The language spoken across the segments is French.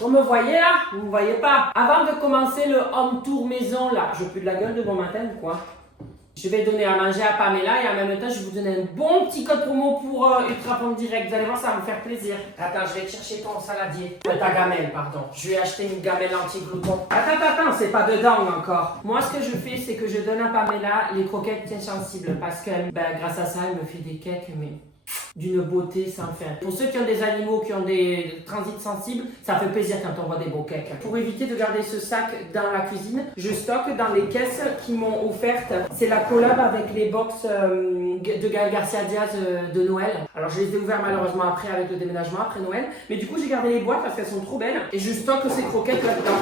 Vous me voyez là? Vous me voyez pas? Avant de commencer le home tour maison là, je pue de la gueule de bon matin ou quoi? Je vais donner à manger à Pamela et en même temps je vais vous donner un bon petit code promo pour Ultra Pomme Direct. Vous allez voir, ça va me faire plaisir. Attends, je vais te chercher ton saladier. Ta gamelle, pardon. Je vais acheter une gamelle anti-glouton. Attends, c'est pas dedans encore. Moi, ce que je fais, c'est que je donne à Pamela les croquettes bien sensibles parce que grâce à ça, elle me fait des cakes, mais d'une beauté sans fin. Pour ceux qui ont des animaux, qui ont des transits sensibles, ça fait plaisir quand on voit des beaux cakes. Pour éviter de garder ce sac dans la cuisine, je stocke dans les caisses qui m'ont offertes. C'est la collab avec les box de Gaël Garcia Diaz de Noël. Alors je les ai ouverts malheureusement après avec le déménagement, après Noël. Mais du coup j'ai gardé les boîtes parce qu'elles sont trop belles et je stocke ces croquettes là-dedans.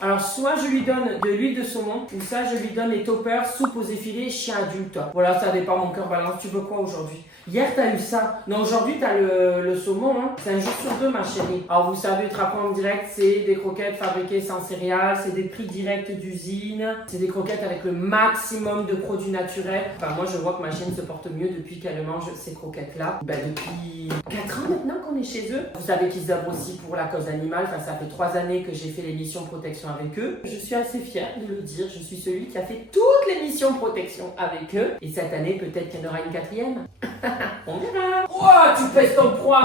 Alors soit je lui donne de l'huile de saumon ou ça je lui donne les toppers soupe aux effilés chien adulte. Voilà, ça dépend, mon cœur balance. Tu veux quoi aujourd'hui? Hier t'as eu ça. Non, aujourd'hui t'as le saumon, hein. C'est un jour sur deux ma chérie. Alors vous savez, Ultra Pomme Direct, c'est des croquettes fabriquées sans céréales, c'est des prix directs d'usine, c'est des croquettes avec le maximum de produits naturels. Enfin moi je vois que ma chienne se porte mieux depuis qu'elle mange ces croquettes là. Depuis 4 ans maintenant qu'on est chez eux. Vous savez qu'ils œuvrent aussi pour la cause animale. Enfin ça fait 3 années que j'ai fait l'émission protection avec eux. Je suis assez fière de le dire, je suis celui qui a fait toutes les missions protection avec eux. Et cette année, peut-être qu'il y en aura une 4e. On verra. Oh, tu pèses ton poids,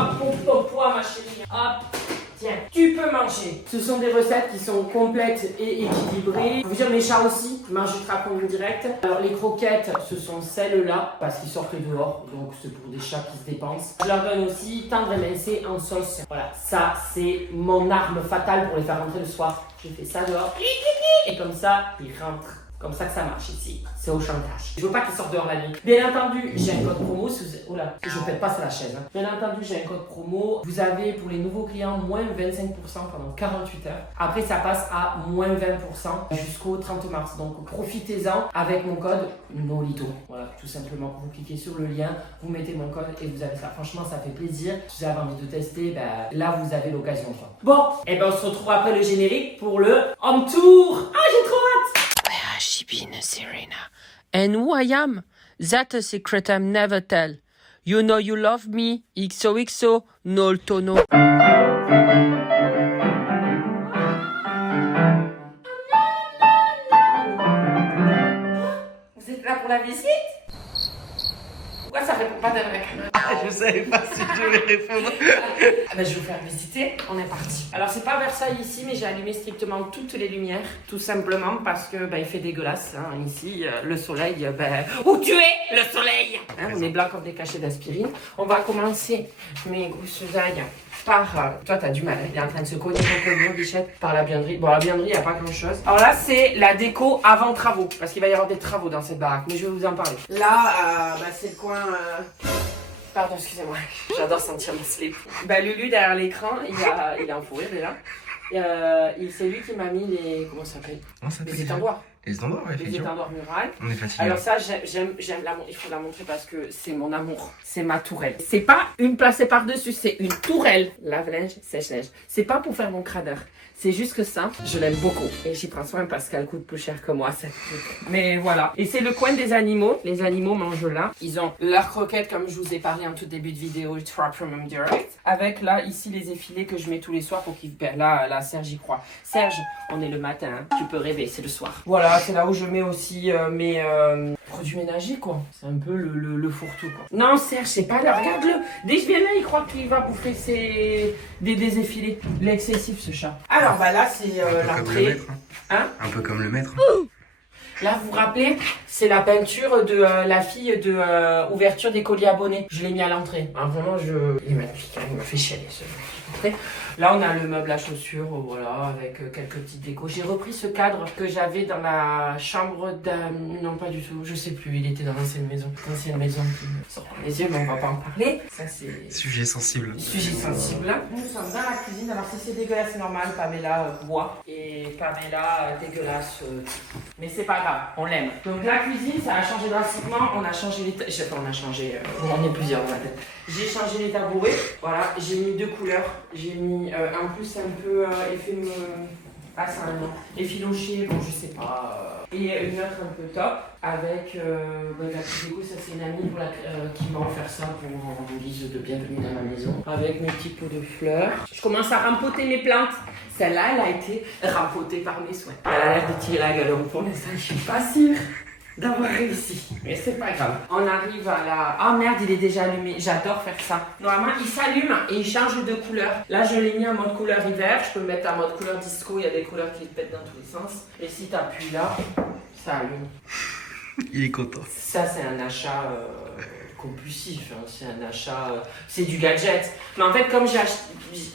ma chérie. Hop. Tiens, tu peux manger. Ce sont des recettes qui sont complètes et équilibrées. Je vous dire, mes chats aussi mangent Ultra Pomme Direct. Alors, les croquettes, ce sont celles-là, parce qu'ils sortent dehors. Donc, c'est pour des chats qui se dépensent. Je leur donne aussi tendre émincé en sauce. Voilà, ça, c'est mon arme fatale pour les faire rentrer le soir. Je fais ça dehors. Et comme ça, ils rentrent. Comme ça que ça marche ici. C'est au chantage. Je veux pas qu'ils sortent dehors la nuit. Bien entendu, j'ai un code promo. Si vous... Oh là, je pète pas sur la chaise. Hein. Bien entendu, j'ai un code promo. Vous avez pour les nouveaux clients moins 25% pendant 48 heures. Après, ça passe à moins 20% jusqu'au 30 mars. Donc, profitez-en avec mon code NOLITO. Voilà, tout simplement. Vous cliquez sur le lien, vous mettez mon code et vous avez ça. Franchement, ça fait plaisir. Si vous avez envie de tester, là, vous avez l'occasion. Bon, et on se retrouve après le générique pour le home tour. Ah, j'ai trop hâte! She been Serena. And who I am? That a secret I'm never tell. You know you love me. XOXO, no tono. Vous êtes là pour la visite? Pourquoi ça répond pas dans la caméra? Je savais pas si je devais répondre. Je vais vous faire visiter, on est parti. Alors c'est pas Versailles ici, mais j'ai allumé strictement toutes les lumières, tout simplement parce que il fait dégueulasse hein, ici, le soleil, où tu es le soleil hein, on est blanc comme des cachets d'aspirine. On va commencer mes gousses d'ail par, toi t'as du mal, hein, il est en train de se cogner ton pognon, Bichette, par la bienderie. Bon, la bienderie, il n'y a pas grand chose. Alors là, c'est la déco avant travaux, parce qu'il va y avoir des travaux dans cette baraque, mais je vais vous en parler. Là, c'est le coin... Pardon, excusez-moi, j'adore sentir ma slip. Lulu, derrière l'écran, il est en fourrure déjà. C'est lui qui m'a mis les... Comment ça s'appelle? Les étendoirs. Les étendoirs, ouais, Les étendoirs murales. On est fatigué. Alors ça, j'aime il faut la montrer parce que c'est mon amour. C'est ma tourelle. C'est pas une placée par-dessus, c'est une tourelle. Lave-linge, sèche-linge. C'est pas pour faire mon cradeur. C'est juste que ça, je l'aime beaucoup. Et j'y prends soin parce qu'elle coûte plus cher que moi, cette truc. Mais voilà. Et c'est le coin des animaux. Les animaux mangent là. Ils ont leurs croquettes, comme je vous ai parlé en tout début de vidéo, Ultra Pomme Direct. Avec là, ici, les effilés que je mets tous les soirs pour qu'ils... Là, Serge y croit. Serge, on est le matin. Hein. Tu peux rêver, c'est le soir. Voilà, c'est là où je mets aussi mes produits ménagers, quoi. C'est un peu le fourre-tout, quoi. Non, Serge, c'est pas là. Regarde-le. Dès que je viens là, il croit qu'il va bouffer des effilés. Il est excessif, ce chat. Alors, là, c'est l'entrée. Hein? Un peu comme le maître. Là, vous vous rappelez, c'est la peinture de la fille de ouverture des colis abonnés. Je l'ai mis à l'entrée. Ah, vraiment, il est magnifique. Hein, il me fait chialer, ce mec. Là, on a le meuble à chaussures, voilà, avec quelques petites décos. J'ai repris ce cadre que j'avais dans la chambre d'un... Non, pas du tout, je sais plus, il était dans l'ancienne maison. L'ancienne maison qui me sort dans les yeux, mais on va pas en parler. Ça, c'est... Sujet sensible. Sujet sensible. Nous sommes dans la cuisine, alors si c'est dégueulasse, c'est normal, Pamela boit. Et Pamela, dégueulasse, mais c'est pas grave, on l'aime. Donc la cuisine, ça a changé drastiquement, on a changé les... on est plusieurs dans la tête. J'ai changé les tabourets, voilà, j'ai mis 2 couleurs. J'ai mis en plus un peu effet Ah, c'est un nom. Effiloché, bon, je sais pas. Et une autre un peu top avec la petite déco, ça c'est une amie qui m'a offert ça pour en guise de bienvenue dans ma maison. Avec mes petits pots de fleurs. Je commence à rempoter mes plantes. Celle-là, elle a été rempotée par mes soins. Elle a l'air de tirer la gueule. Donc pour l'instant, je suis pas sûre d'avoir réussi. Mais c'est pas grave. On arrive à la... Ah merde, il est déjà allumé. J'adore faire ça. Normalement, il s'allume et il change de couleur. Là, je l'ai mis en mode couleur hiver. Je peux le mettre en mode couleur disco. Il y a des couleurs qui pètent dans tous les sens. Et si tu appuies là, ça allume. Il est content. Ça, c'est un achat compulsif. Hein. C'est un achat... c'est du gadget. Mais en fait, comme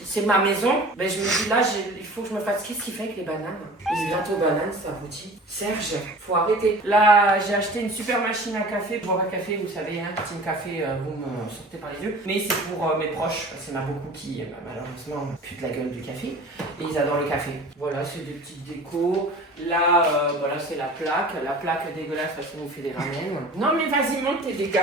c'est ma maison, ben, je me dis là, il faut que je me fasse... Qu'est-ce qu'il fait avec les bananes? Les gâteaux bananes, ça vous dit? Serge, faut arrêter. Là, j'ai acheté une super machine à café. Boire un café, vous savez, hein, petit café, vous me sortez par les yeux. Mais c'est pour mes proches, parce qu'il y en a beaucoup qui, malheureusement, puent la gueule du café. Et ils adorent le café. Voilà, c'est des petites décos. Là, voilà, c'est la plaque. La plaque dégueulasse, parce qu'on nous fait des ramen. Non, mais vas-y, monte tes dégâts.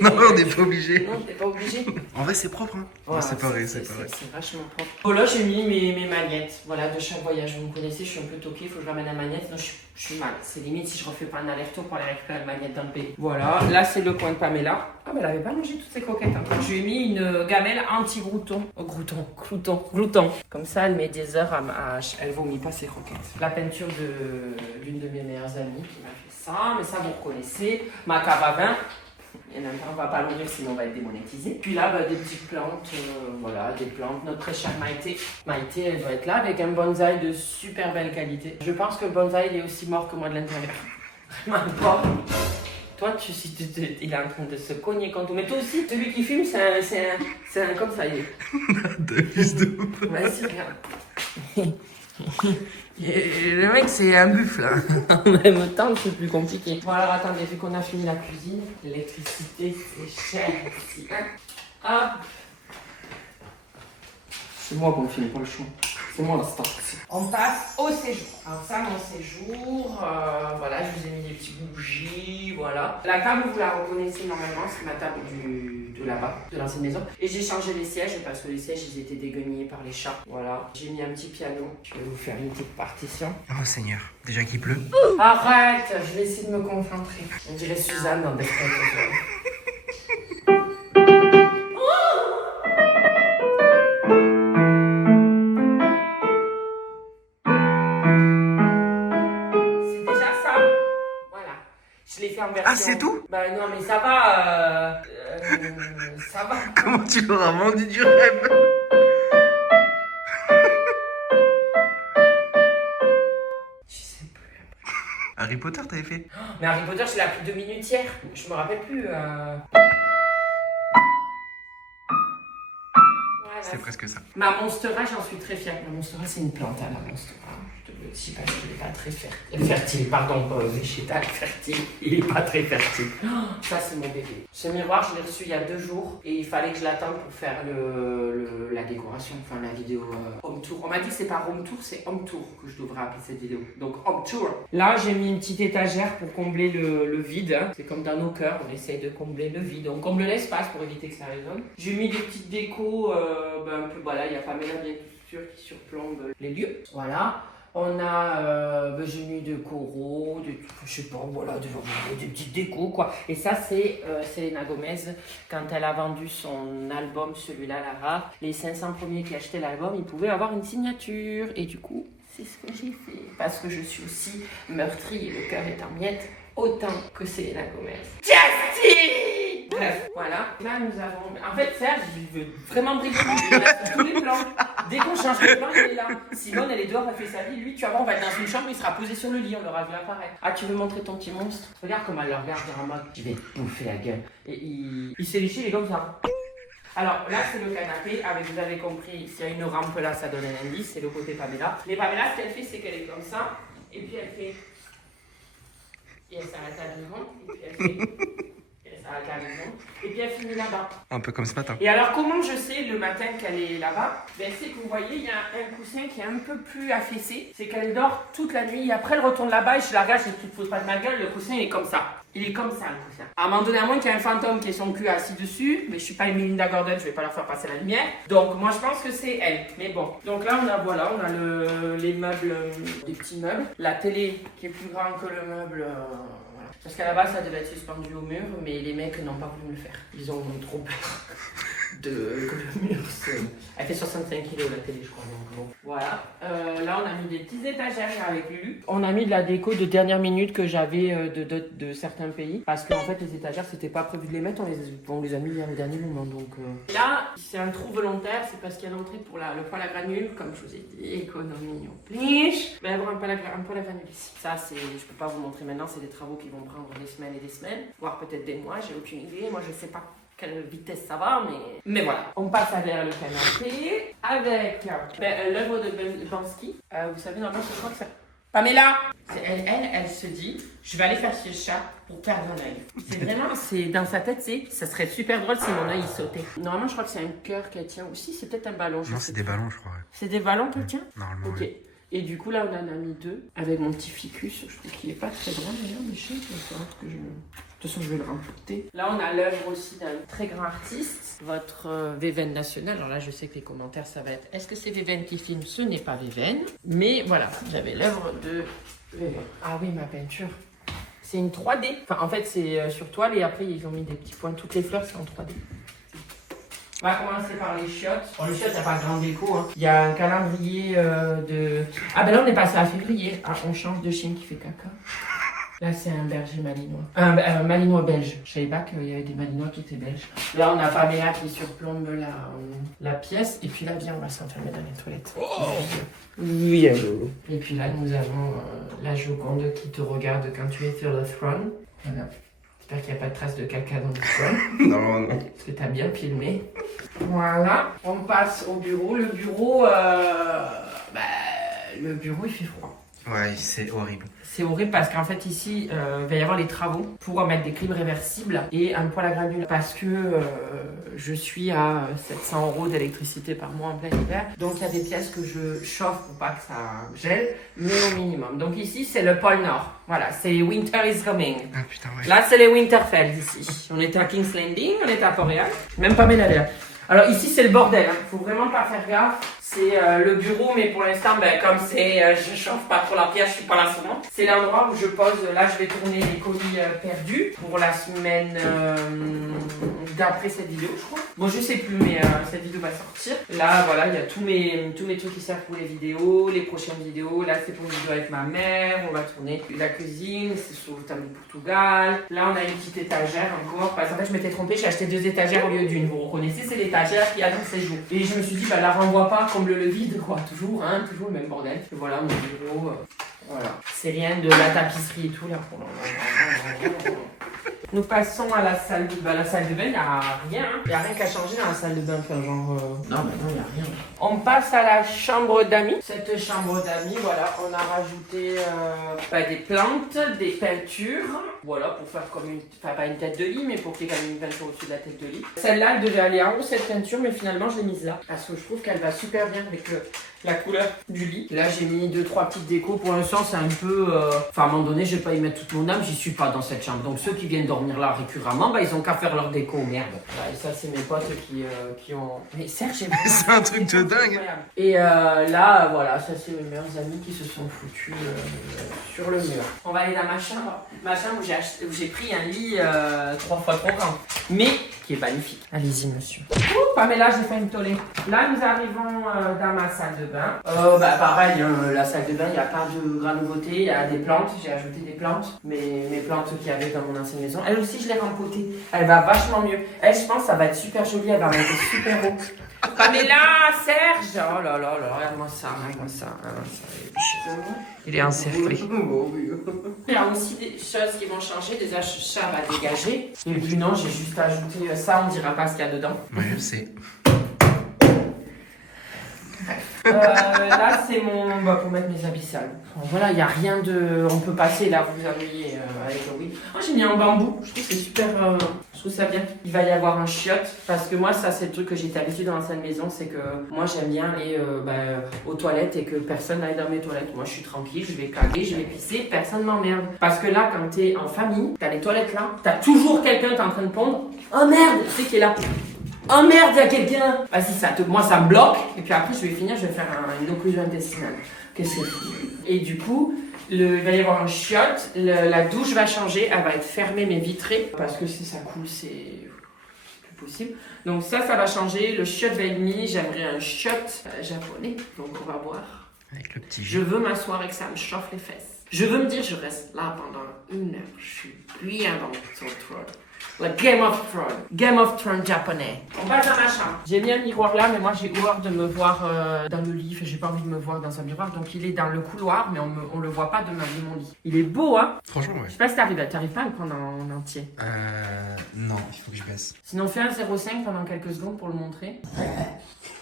Non, on n'est pas obligé. Non, t'es pas obligé. En vrai, c'est propre, hein. Voilà, c'est pas vrai, c'est pas vrai. C'est vachement propre. Bon, là, j'ai mis mes magnettes. Voilà, de chaque voyage. Vous me connaissez, je suis un peu toquée, il faut que je ramène la magnette. Non, je suis mal. C'est limite si je refais pas un aller-retour pour aller récupérer la magnette dans le pays. Voilà, là, c'est le coin de Pamela. Ah, mais elle avait pas mangé toutes ses coquettes. Hein. Je lui ai mis une gamelle anti-glouton. Glouton. Comme ça, elle met des heures elle vomit pas ses croquettes. La peinture d'une de mes meilleures amies qui m'a fait ça. Mais ça, vous reconnaissez. Ma cave à vin. Et en même temps, on va pas l'ouvrir sinon on va être démonétisé. Puis là, des petites plantes, voilà, des plantes. Notre très chère Maïté. Maïté, elle doit être là avec un bonsaï de super belle qualité. Je pense que le bonsaï, il est aussi mort que moi de l'intérieur. Vraiment pas. Toi, il est en train de se cogner contre tout. Mais toi aussi, celui qui fume, c'est un comme ça, il est. De fils de ouf. Vas-y, regarde. Le mec, c'est un buffle. Hein. En même temps, c'est plus compliqué. Bon, alors attendez, vu qu'on a fini la cuisine, l'électricité, c'est cher ici. Hop. C'est moi qu'on filme, pas le chou. C'est moi la star. On passe au séjour. Alors ça, mon séjour, voilà, je vous ai mis des petites bougies, voilà. La table, vous la reconnaissez normalement, c'est ma table de là-bas, de l'ancienne maison. Et j'ai changé les sièges parce que les sièges, ils étaient dégueugnés par les chats. Voilà. J'ai mis un petit piano. Je vais vous faire une petite partition. Oh Seigneur, déjà qu'il pleut. Arrête, je vais essayer de me concentrer. On dirait Suzanne dans Desperate Housewives. Je l'ai fait en version... Ah, c'est tout? Bah non, mais ça va, ça va. Comment tu l'auras vendu du rêve? Je sais plus. Harry Potter, t'avais fait? Mais Harry Potter, je l'ai appris 2 minutes hier. Je me rappelle plus. Voilà. C'est presque ça. Ma Monstera, j'en suis très fière. Ma Monstera, c'est une plante, hein, la Monstera. Je te le dis parce qu'il n'est pas très fertile. Pardon, pas végétal, fertile. Il n'est pas très fertile. Oh, ça, c'est mon bébé. Ce miroir, je l'ai reçu il y a 2 jours et il fallait que je l'attende pour faire la décoration, enfin la vidéo home tour. On m'a dit que c'est pas home tour, c'est home tour que je devrais appeler cette vidéo. Donc home tour. Là, j'ai mis une petite étagère pour combler le vide. Hein. C'est comme dans nos cœurs, on essaye de combler le vide. On comble l'espace pour éviter que ça résonne. J'ai mis des petites décos, un peu, voilà, il y a Pamela bien sûr qui surplombe les lieux. Voilà. On a j'ai mis de coraux, je sais pas, voilà, des petites décos quoi. Et ça c'est Selena Gomez quand elle a vendu son album, celui-là, la rare. Les 500 premiers qui achetaient l'album, ils pouvaient avoir une signature. Et du coup, c'est ce que j'ai fait. Parce que je suis aussi meurtrie et le cœur est en miettes, autant que Selena Gomez. Justin! Bref, voilà. Là, nous avons... En fait, Serge, il veut vraiment briller. Il reste tous les plans. Dès qu'on change de plan, il est là. Simone, elle est dehors, elle fait sa vie. Lui, tu vas voir, on va être dans une chambre, il sera posé sur le lit, on l'aura vu apparaître. Ah, tu veux montrer ton petit monstre? Regarde comment elle le regarde en mode, je vais te bouffer la gueule. Et il s'est léché, il est comme ça. Alors là, c'est le canapé. Avec, vous avez compris, s'il y a une rampe là, ça donne un indice. C'est le côté Pamela. Mais Pamela, ce qu'elle fait, c'est qu'elle est comme ça. Et puis elle fait... Et elle s'arrête à devant. Et puis elle fait... avec la maison. Et puis elle finit là-bas. Un peu comme ce matin. Et alors, comment je sais le matin qu'elle est là-bas? Ben, c'est que vous voyez, il y a un coussin qui est un peu plus affaissé. C'est qu'elle dort toute la nuit. Et après, elle retourne là-bas et je la regarde, je dis, tu te fous pas de ma gueule, le coussin il est comme ça. Il est comme ça, le coussin. À un moment donné, à moins qu'il y ait un fantôme qui ait son cul assis dessus, mais je suis pas une Melinda Gordon, je vais pas leur faire passer la lumière. Donc, moi, je pense que c'est elle. Mais bon. Donc là, on a, voilà, on a les meubles, des petits meubles. La télé qui est plus grande que le meuble. Voilà. Parce qu'à la base, ça devait être suspendu au mur, mais les mecs n'ont pas voulu me le faire. Ils ont trop peur que le mur Elle fait 65 kilos la télé, je crois. Donc bon. Voilà. Là, on a mis des petites étagères avec Lulu. On a mis de la déco de dernière minute que j'avais de certains pays. Parce qu'en fait, les étagères, c'était pas prévu de les mettre. On les a mis au dernier moment. Donc là, c'est un trou volontaire. C'est parce qu'il y a l'entrée pour le poêle à granules. Comme je vous ai dit, économie oblige. Mais avoir un poêle à granules ici. Ça, je peux pas vous montrer maintenant. C'est des travaux qui vont prendre des semaines et des semaines. Voire peut-être des mois. J'ai aucune idée. Moi, je sais pas quelle vitesse ça va, mais voilà. On passe vers le canapé avec l'œuvre de Bansky. Vous savez, normalement, je crois que ça... Pamela, elle se dit, je vais aller faire chez le chat pour perdre un œil. C'est vraiment, dans sa tête, ça serait super drôle si mon œil sautait. Normalement, je crois que c'est un cœur qu'elle tient aussi, c'est peut-être un ballon. Non, c'est des ballons, je crois. Ouais. C'est des ballons qu'elle tient? Normalement. Ok. Ouais. Et du coup, là, on en a mis 2 avec mon petit ficus. Je trouve qu'il est pas très grand d'ailleurs, mais je sais que je... De toute façon, je vais le remporter. Là, on a l'œuvre aussi d'un très grand artiste, votre Véven national. Alors là, je sais que les commentaires, ça va être est-ce que c'est Véven qui filme? Ce n'est pas Véven. Mais voilà, j'avais l'œuvre de Véven. Ah oui, ma peinture. C'est une 3D. Enfin, en fait, c'est sur toile et après, ils ont mis des petits points. Toutes les fleurs, c'est en 3D. On va commencer par les chiottes. Bon, les chiottes, il n'y a pas de grande déco. Hein. Il y a un calendrier de... Ah ben là, on est passé à février. Ah, on change de chien qui fait caca. Là, c'est un berger malinois. Un malinois belge. Je savais pas qu'il y avait des malinois qui étaient belges. Là, on a Pamela qui surplombe la pièce. Et puis là, viens, on va s'enfermer dans les toilettes. Oh oui, allô. Et puis là, nous avons la Joconde qui te regarde quand tu es sur le throne. Voilà. J'espère qu'il n'y a pas de traces de caca dans le throne. Non. Parce que tu as bien filmé. Voilà. On passe au bureau. Le bureau, il fait froid. Ouais, c'est horrible. C'est horrible parce qu'en fait ici, il va y avoir les travaux pour mettre des clims réversibles et un poêle à granules parce que je suis à 700 € d'électricité par mois en plein hiver. Donc il y a des pièces que je chauffe pour pas que ça gèle, mais au minimum. Donc ici, c'est le pôle Nord. Voilà, c'est Winter is coming. Ah putain, ouais. Là, c'est les Winterfell ici. On était à King's Landing, on était à Port-Réal. Même pas Ménalère. Alors ici, c'est le bordel. Faut vraiment pas faire gaffe. C'est le bureau, mais pour l'instant, comme je chauffe pas trop la pièce, je suis pas là souvent. C'est l'endroit où je pose. Là, je vais tourner les colis perdus pour la semaine d'après cette vidéo, je crois. Bon, je sais plus, mais cette vidéo va sortir. Là, voilà, il y a tous mes trucs qui servent pour les vidéos, les prochaines vidéos. Là, c'est pour une vidéo avec ma mère. On va tourner la cuisine. C'est sur le thème du Portugal. Là, on a une petite étagère encore. Parce qu'en fait, je m'étais trompée. J'ai acheté 2 étagères au lieu d'une. Vous reconnaissez, c'est l'étagère qu'il y a dans ces jours. Et je me suis dit, la renvoie pas comme le vide, quoi. Toujours le même bordel. Et voilà, mon bureau. Voilà. C'est rien de la tapisserie et tout, là. Nous passons à la salle de bain. La salle de bain, il n'y a rien. Il n'y a rien qu'à changer dans la salle de bain. Enfin, genre... Non, maintenant, il n'y a rien. On passe à la chambre d'amis. Cette chambre d'amis, voilà, on a rajouté des plantes, des peintures. Voilà, pour faire comme pas une tête de lit, mais pour qu'il y ait quand même une peinture au-dessus de la tête de lit. Celle-là, elle devait aller en haut, cette peinture, mais finalement, je l'ai mise là. Parce que je trouve qu'elle va super bien avec la couleur du lit. Là, j'ai mis 2-3 petites décos. Pour l'instant, c'est un peu... Enfin, à un moment donné, je vais pas y mettre toute mon âme. J'y suis pas dans cette chambre. Donc, ceux qui viennent dormir là récurremment, ils ont qu'à faire leur déco. Merde. Voilà, et ça, c'est mes potes qui ont... Mais Serge, c'est un truc de dingue. Et là, voilà, ça, c'est mes meilleurs amis qui se sont foutus sur le mur. On va aller dans ma chambre. Ma chambre où j'ai pris un lit 3 fois trop grand. Mais qui est magnifique. Allez-y, monsieur. Pamela, j'ai fait une tollée. Là, nous arrivons dans ma salle de bain. Pareil, la salle de bain, il n'y a pas de grande nouveauté. Il y a des plantes. J'ai ajouté des plantes. Mes plantes qu'il y avait dans mon ancienne maison. Elle aussi, je l'ai rempotée. Elle va vachement mieux. Elle, je pense, ça va être super joli. Elle va monter super haut. Pamela, Serge. Oh là là là, regarde-moi ça, regarde-moi ça. Il est encerclé. Il y a aussi des choses qui vont changer. Déjà, le chat va dégager. Et puis non, j'ai juste ajouté ça. On dira pas ce qu'il y a dedans. Ouais, je sais. Là, c'est mon... Bah, pour mettre mes habits sales. Voilà, il n'y a rien de... On peut passer, là, vous habiller avec oui. Oh, j'ai mis un bambou. Je trouve que c'est super... Je trouve ça bien. Il va y avoir un chiotte. Parce que moi, ça, c'est le truc que j'ai habitué dans l'ancienne maison. C'est que moi, j'aime bien aller aux toilettes et que personne n'aille dans mes toilettes. Moi, je suis tranquille, je vais caguer, je vais pisser, personne m'emmerde. Parce que là, quand t'es en famille, t'as les toilettes là, t'as toujours quelqu'un qui est en train de pondre. Oh merde, c'est qui est là. Oh merde, il y a quelqu'un. Vas-y, moi, ça me bloque. Et puis après, je vais finir, je vais faire une occlusion intestinale. Qu'est-ce que c'est? Et du coup, il va y avoir un chiotte. La douche va changer. Elle va être fermée mais vitrée. Parce que si ça coule, c'est plus possible. Donc ça va changer. Le chiotte va être mis. J'aimerais un chiotte japonais. Donc on va voir. Avec le petit Je veux m'asseoir et que ça me chauffe les fesses. Je veux me dire, je reste là pendant 1 heure. Je suis bien dans son trône. Le Game of Thrones japonais. On passe dans ma chambre. J'ai mis un miroir là, mais moi j'ai horreur de me voir dans le lit. J'ai pas envie de me voir dans un miroir. Donc il est dans le couloir, mais on le voit pas de mon lit. Il est beau, hein? Franchement, ouais. Je sais pas si t'arrives pas à le prendre en entier. Non, il faut que je baisse. Sinon fais un 0,5 pendant quelques secondes pour le montrer.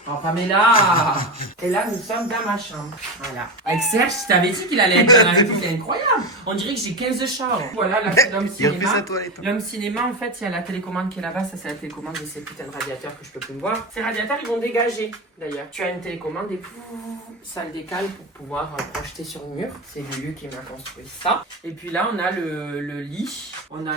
Oh Pamela! Et là nous sommes dans ma chambre. Voilà. Avec Serge, je t'avais dit qu'il allait être là. C'est incroyable. On dirait que j'ai 15 chambres. Voilà l'homme Il refait cinéma. sa toilette. L'homme cinéma, en fait, il y a la télécommande qui est là-bas. Ça, c'est la télécommande de ces putains de radiateurs que je peux plus me voir. Ces radiateurs, ils vont dégager, d'ailleurs. Tu as une télécommande et ça le décale pour pouvoir projeter sur le mur. C'est Lulu qui m'a construit ça. Et puis là, on a le lit. On a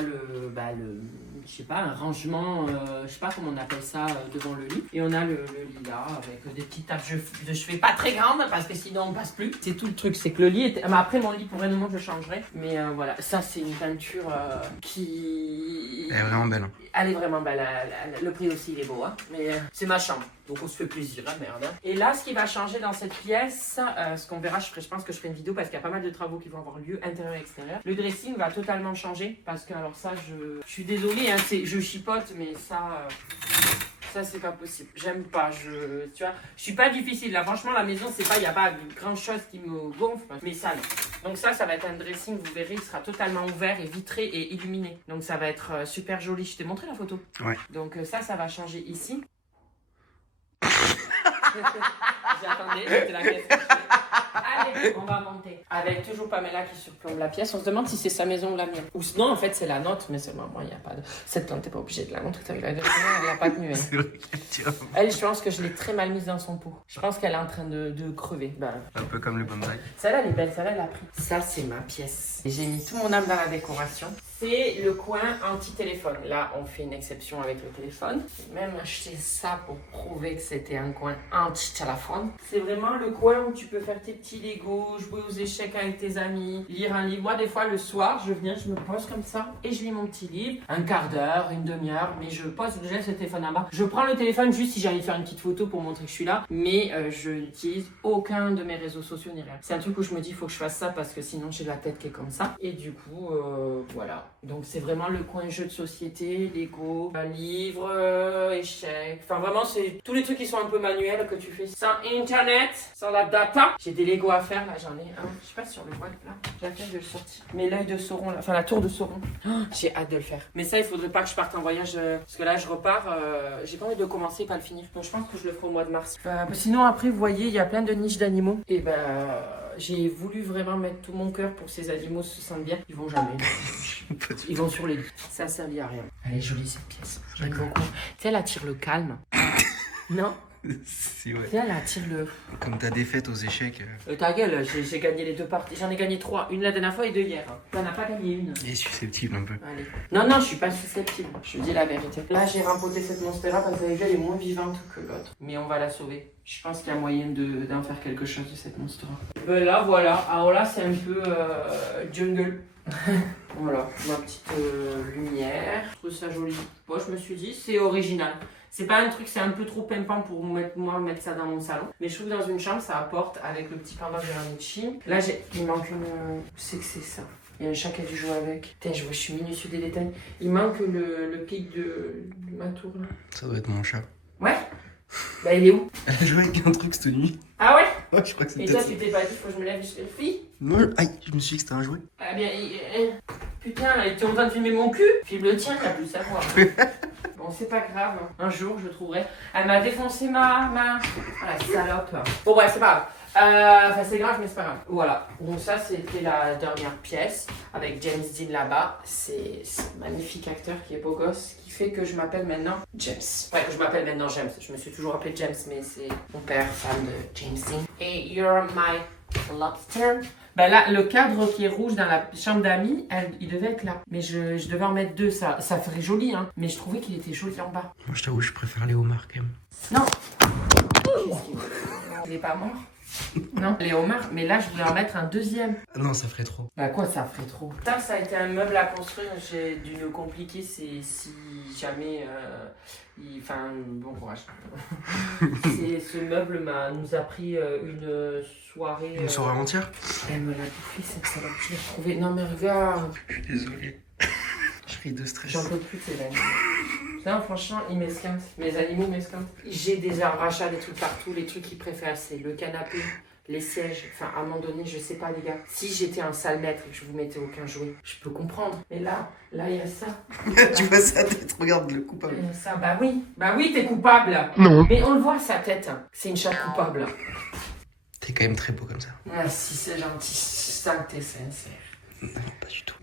je sais pas, un rangement, je sais pas comment on appelle ça, devant le lit. Et on a le lit là, avec des petites taches de chevet pas très grandes, parce que sinon on passe plus. C'est tout le truc, c'est que le lit était... Mais après, mon lit, pour un moment, je changerai. Mais voilà, ça, c'est une peinture qui... Elle est vraiment belle. Hein. Elle est vraiment belle. Le prix aussi, il est beau. Hein. Mais c'est ma chambre. Donc on se fait plaisir, hein, merde. Hein. Et là, ce qui va changer dans cette pièce, ce qu'on verra, je pense que je ferai une vidéo parce qu'il y a pas mal de travaux qui vont avoir lieu, intérieur et extérieur. Le dressing va totalement changer parce que, alors ça, je suis désolée, hein, je chipote, mais ça c'est pas possible. J'aime pas, tu vois, je suis pas difficile. Là, franchement, la maison, il n'y a pas grand chose qui me gonfle, mais ça, non. Donc ça va être un dressing, vous verrez, il sera totalement ouvert et vitré et illuminé. Donc ça va être super joli. Je t'ai montré la photo. Ouais. Donc ça va changer ici. J'attendais, c'était la pièce. Allez, on va monter. Avec toujours Pamela qui surplombe la pièce. On se demande si c'est sa maison ou la mienne. Ou sinon, en fait, c'est la nôtre, mais seulement moi, il n'y a pas de... Cette plante, t'es pas obligée de la montrer. T'as vu la vérité, elle n'a pas tenu. Elle. C'est vrai qu'elle tire. Elle, je pense que je l'ai très mal mise dans son pot. Je pense qu'elle est en train de crever. Un peu comme le bonsaï. Celle-là, elle est belle. Celle-là, elle a pris. Ça, c'est ma pièce. Et j'ai mis tout mon âme dans la décoration. C'est le coin anti-téléphone. Là, on fait une exception avec le téléphone. J'ai même acheté ça pour prouver que c'était un coin anti-téléphone. C'est vraiment le coin où tu peux faire tes petits Legos, jouer aux échecs avec tes amis, lire un livre. Moi, des fois, le soir, je me pose comme ça et je lis mon petit livre. Un quart d'heure, une demi-heure, mais je laisse le téléphone en bas. Je prends le téléphone juste si j'ai envie de faire une petite photo pour montrer que je suis là, mais je n'utilise aucun de mes réseaux sociaux ni rien. C'est un truc où je me dis, il faut que je fasse ça parce que sinon, j'ai la tête qui est comme ça. Et du coup, voilà. Donc c'est vraiment le coin jeux de société, Lego, livres, échecs. Enfin vraiment c'est tous les trucs qui sont un peu manuels que tu fais sans internet, sans la data. J'ai des Lego à faire là, j'en ai un. Je sais pas si on le voit là. J'ai hâte de le sortir. Mais l'œil de Sauron là, enfin la tour de Sauron. Oh, j'ai hâte de le faire. Mais ça il faudrait pas que je parte en voyage parce que là je repars. J'ai pas envie de commencer et pas le finir. Donc je pense que je le ferai au mois de mars. Sinon après vous voyez il y a plein de niches d'animaux. Et j'ai voulu vraiment mettre tout mon cœur pour que ces animaux se sentent bien. Ils vont jamais. Ils vont sur les lits. Ça servit à rien. Elle est jolie cette pièce. J'aime beaucoup. Tu sais, elle attire le calme. Non? Si, ouais. Tu sais, elle attire le... Comme ta défaite aux échecs. Ta gueule, j'ai gagné les 2 parties. J'en ai gagné 3. Une la dernière fois et 2 hier. T'en as pas gagné une. Il est susceptible un peu. Allez. Non, je suis pas susceptible. Je dis la vérité. Là, j'ai rempoté cette monstera parce qu'elle est moins vivante que l'autre. Mais on va la sauver. Je pense qu'il y a moyen d'en faire quelque chose de cette monstera. Là, voilà. Alors là, c'est un peu jungle. Voilà, ma petite lumière. Je trouve ça joli. Moi, je me suis dit, c'est original. C'est pas un truc, c'est un peu trop pimpant pour mettre ça dans mon salon. Mais je trouve que dans une chambre, ça apporte avec le petit pendant de Ranichi. Là, il manque une... C'est que c'est ça. Il y a un chat qui a dû jouer avec. Putain, je suis minutieux des détails. Il manque le pic de ma tour là. Ça doit être mon chat. Ouais. Bah, il est où? Elle a joué avec un truc cette nuit. Ah ouais? Ouais, je crois que c'est Et peut-être toi, tu t'es pas dit, faut que je me lève et je fais fille? Non, aïe, je me suis dit que c'était un jouet. Ah bien, putain, là, t'es en train de filmer mon cul? Filme le tien, t'as plus à voir. Bon, Bon, c'est pas grave. Un jour, je trouverai. Elle m'a défoncé ma... Ah, la salope. Bon, bref, c'est pas grave. Enfin, c'est grave, mais c'est pas grave. Voilà. Donc ça, c'était la dernière pièce avec James Dean là-bas. C'est un magnifique acteur qui est beau gosse, qui fait que je m'appelle maintenant James. Ouais, je m'appelle maintenant James. Je me suis toujours appelé James, mais c'est mon père, fan de James Dean. Et You're My Lobster. Ben là, le cadre qui est rouge dans la chambre d'amis, il devait être là. Mais je devais en mettre deux, ça ferait joli, hein. Mais je trouvais qu'il était joli en bas. Moi, je t'avoue, je préfère les homards quand même. Non. Il est pas mort. Non, les homards, mais là je voulais en mettre un deuxième. Non, ça ferait trop. Bah quoi, ça ferait trop. Ça a été un meuble à construire, j'ai dû le compliquer, c'est si jamais... Enfin, bon courage. Ce meuble nous a pris une soirée... Une soirée entière? Elle me l'a bouffé cette salope, je l'ai retrouvée. Non mais regarde. Je suis désolé. Je ris de stress. J'en peux plus de ces animaux. Non, franchement, ils m'esquintent. Mes animaux m'esquintent. J'ai des arrachats, des trucs partout. Les trucs qu'ils préfèrent, c'est le canapé, les sièges. Enfin, à un moment donné, je sais pas, les gars. Si j'étais un sale maître et que je vous mettais aucun jouet, je peux comprendre. Mais là, il y a ça. Tu vois sa tête, regarde le coupable. Il y a ça, bah oui, t'es coupable. Non. Mais on le voit, sa tête. C'est une chatte coupable. T'es quand même très beau comme ça. Ah, si c'est gentil, ça que t'es sincère. Non, pas du tout.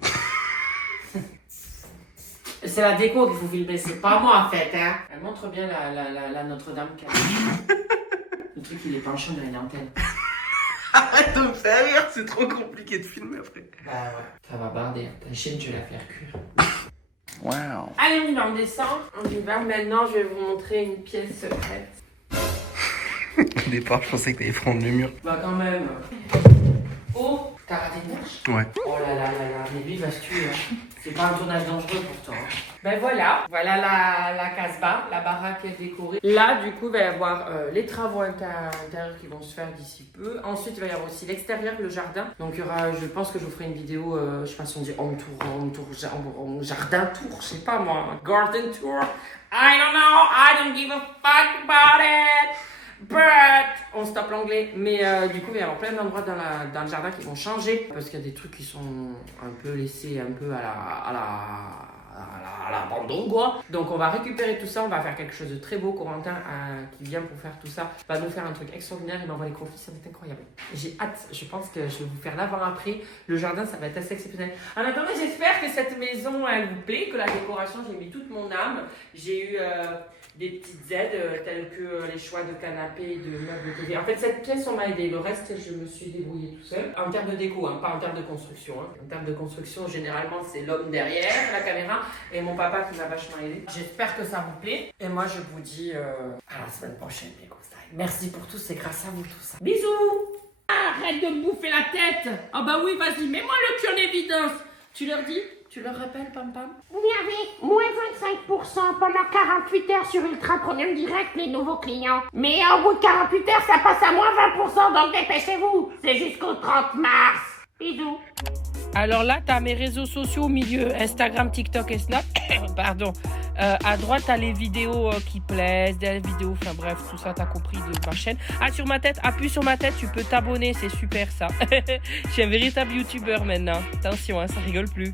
C'est la déco que vous filmez, c'est pas moi en fait, hein. Elle montre bien la Notre-Dame qu'elle a. Le truc, il est penché dans les dentelles. Arrête de me faire rire, c'est trop compliqué de filmer après. Bah ouais, ça va barder. Ta chaîne, je vais la faire cuire. Waouh. Allez, on descend. On y va. Maintenant, je vais vous montrer une pièce secrète. Au départ, je pensais que t'allais prendre le mur. Bah quand même. Oh, t'as raté une marche? Ouais. Oh là là là là, mais lui il va se tuer. Hein. C'est pas un tournage dangereux pourtant. Ben voilà la Casbah, la baraque est décorée. Là, du coup, il va y avoir les travaux intérieurs qui vont se faire d'ici peu. Ensuite, il va y avoir aussi l'extérieur, le jardin. Donc, il y aura, je pense que je vous ferai une vidéo, je sais pas si on dit home tour, jardin tour, je sais pas moi, garden tour. I don't know, I don't give a fuck about it. But on stoppe l'anglais. Mais du coup, il va y avoir plein d'endroits dans le jardin qui vont changer. Parce qu'il y a des trucs qui sont un peu laissés un peu à l'abandon, quoi. Donc on va récupérer tout ça, on va faire quelque chose de très beau. Corentin qui vient pour faire tout ça va nous faire un truc extraordinaire. Il m'envoie les croquis, ça va être incroyable. J'ai hâte, je pense que je vais vous faire l'avant-après. Le jardin, ça va être assez exceptionnel. En attendant, j'espère que cette maison, elle vous plaît, que la décoration, j'ai mis toute mon âme. J'ai eu... des petites aides telles que les choix de canapé et de meubles TV. En fait, cette pièce, on m'a aidé. Le reste, je me suis débrouillée tout seul. En termes de déco, hein, pas en termes de construction. Hein. En termes de construction, généralement, c'est l'homme derrière la caméra et mon papa qui m'a vachement aidé. J'espère que ça vous plaît. Et moi, je vous dis à la semaine prochaine, les gros style. Merci pour tout, c'est grâce à vous tout ça. Bisous! Arrête de me bouffer la tête! Ah bah oui, vas-y, mets-moi le cul en évidence! Tu leur dis? Tu leur rappelles, Pam Pam? Vous avez moins 25% pendant 48 heures sur Ultra Premium Direct, les nouveaux clients. Mais au bout de 48 heures, ça passe à moins 20%, donc dépêchez-vous. C'est jusqu'au 30 mars. Bisous. Alors là, t'as mes réseaux sociaux au milieu, Instagram, TikTok et Snap. Pardon. À droite, t'as les vidéos qui plaisent, des vidéos, enfin bref, tout ça, t'as compris de ma chaîne. Ah, sur ma tête, appuie sur ma tête, tu peux t'abonner, c'est super ça. Je suis un véritable youtubeur maintenant. Attention, hein, ça rigole plus.